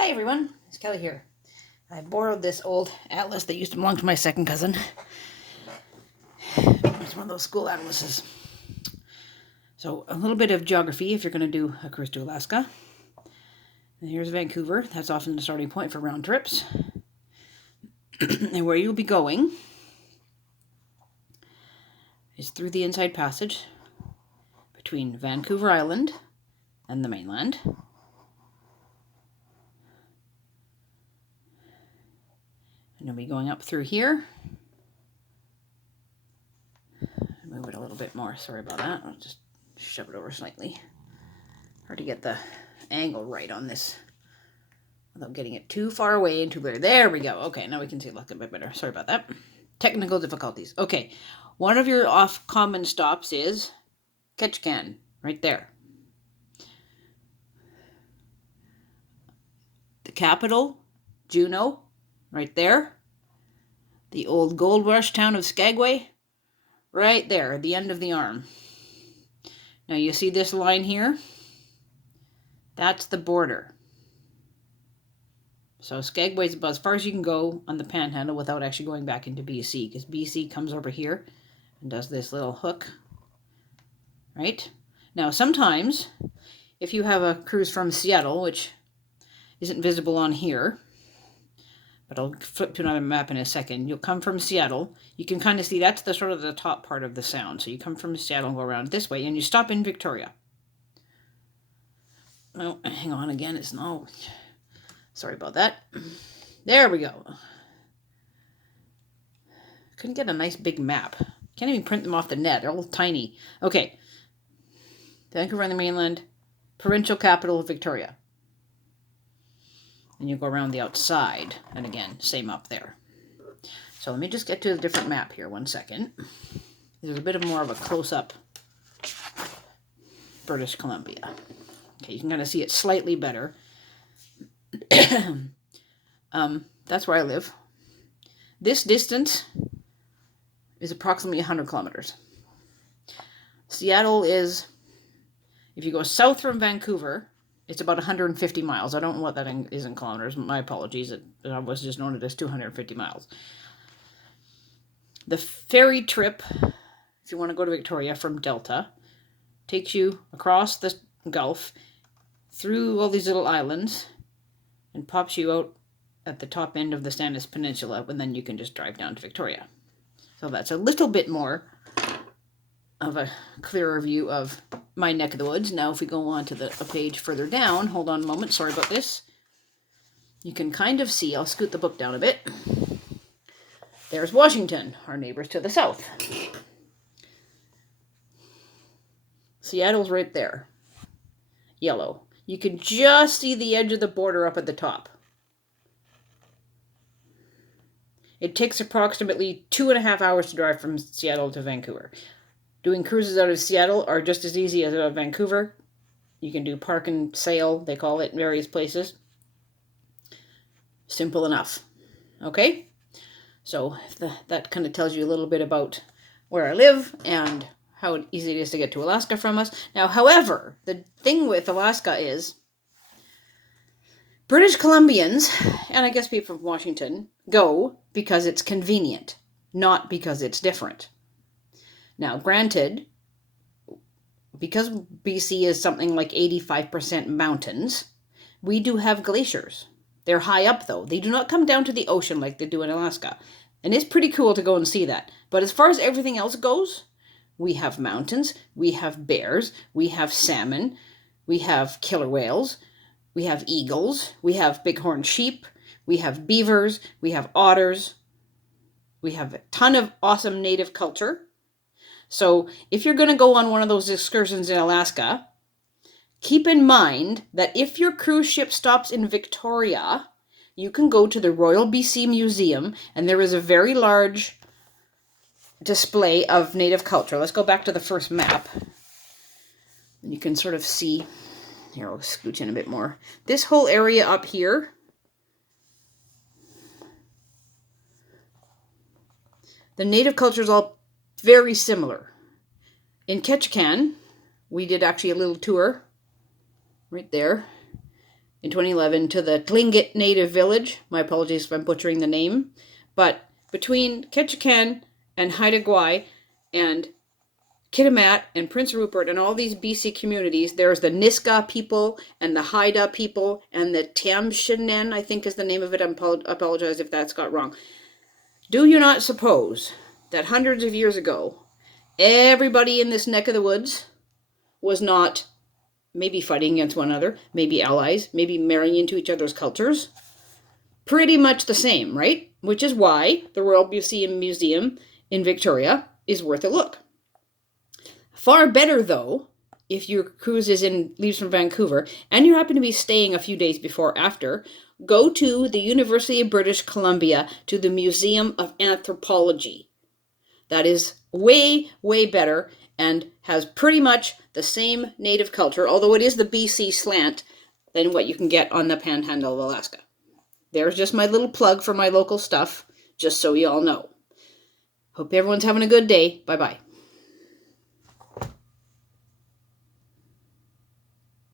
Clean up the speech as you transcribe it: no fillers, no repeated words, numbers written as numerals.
Hi everyone, it's Kelly here. I borrowed this old atlas that used to belong to my second cousin. It's one of those school atlases. So a little bit of geography if you're going to do a cruise to Alaska. And here's Vancouver. That's often the starting point for round trips. And where you'll be going is through the Inside Passage between Vancouver Island and the mainland. And you'll be going up through here. Move it a little bit more. Sorry about that. I'll just shove it over slightly. Hard to get the angle right on this without getting it too far away and too blurry. There we go. Okay, now we can see it a little bit better. Sorry about that. Technical difficulties. Okay, one of your common stops is Ketchikan, right there. The capital, Juneau, right there. The old gold rush town of Skagway, right there, at the end of the arm. Now you see this line here? That's the border. So Skagway's about as far as you can go on the Panhandle without actually going back into BC, because BC comes over here and does this little hook, right? Now sometimes, if you have a cruise from Seattle, which isn't visible on here, but I'll flip to another map in a second. You'll come from Seattle. You can kind of see that's the sort of the top part of the sound. So you come from Seattle and go around this way, and you stop in Victoria. Oh, hang on again. It's no. Sorry about that. There we go. Couldn't get a nice big map. Can't even print them off the net. They're all tiny. Okay. Vancouver on the mainland. Provincial capital of Victoria. And you go around the outside, and again, same up there. So let me just get to a different map here, 1 second. There's a bit more of a close-up British Columbia. Okay, you can kind of see it slightly better. That's where I live. This distance is approximately 100 kilometers. Seattle is, if you go south from Vancouver, it's about 150 miles. I don't know what that is in kilometers. My apologies. I was just known it as 250 miles. The ferry trip, if you want to go to Victoria from Delta, takes you across the Gulf, through all these little islands, and pops you out at the top end of the Stannis Peninsula, and then you can just drive down to Victoria. So that's a little bit more of a clearer view of my neck of the woods. Now if we go on to a page further down, hold on a moment, sorry about this. You can kind of see, I'll scoot the book down a bit. There's Washington, our neighbors to the south. Seattle's right there, yellow. You can just see the edge of the border up at the top. It takes approximately 2.5 hours to drive from Seattle to Vancouver. Doing cruises out of Seattle are just as easy as out of Vancouver. You can do park and sail, they call it, in various places. Simple enough. Okay? So that kind of tells you a little bit about where I live and how easy it is to get to Alaska from us. Now, however, the thing with Alaska is British Columbians, and I guess people from Washington, go because it's convenient, not because it's different. Now, granted, because BC is something like 85% mountains, we do have glaciers. They're high up, though. They do not come down to the ocean like they do in Alaska. And it's pretty cool to go and see that. But as far as everything else goes, we have mountains, we have bears, we have salmon, we have killer whales, we have eagles, we have bighorn sheep, we have beavers, we have otters, we have a ton of awesome native culture. So if you're going to go on one of those excursions in Alaska, keep in mind that if your cruise ship stops in Victoria, you can go to the Royal BC Museum, and there is a very large display of native culture. Let's go back to the first map. You can sort of see, here I'll scooch in a bit more. This whole area up here, the native culture is all very similar. In Ketchikan, we did actually a little tour right there. in 2011 to the Tlingit Native Village. My apologies if I'm butchering the name. But between Ketchikan and Haida Gwaii and Kitimat and Prince Rupert and all these BC communities, there's the Niska people and the Haida people and the Tamshinen, I think is the name of it. I apologize if that's got wrong. Do you not suppose that hundreds of years ago, everybody in this neck of the woods was not maybe fighting against one another, maybe allies, maybe marrying into each other's cultures? Pretty much the same, right? Which is why the Royal Museum in Victoria is worth a look. Far better, though, if your cruise leaves from Vancouver and you happen to be staying a few days before or after, go to the University of British Columbia to the Museum of Anthropology. That is way, way better and has pretty much the same native culture, although it is the BC slant, than what you can get on the Panhandle of Alaska. There's just my little plug for my local stuff, just so you all know. Hope everyone's having a good day. Bye-bye.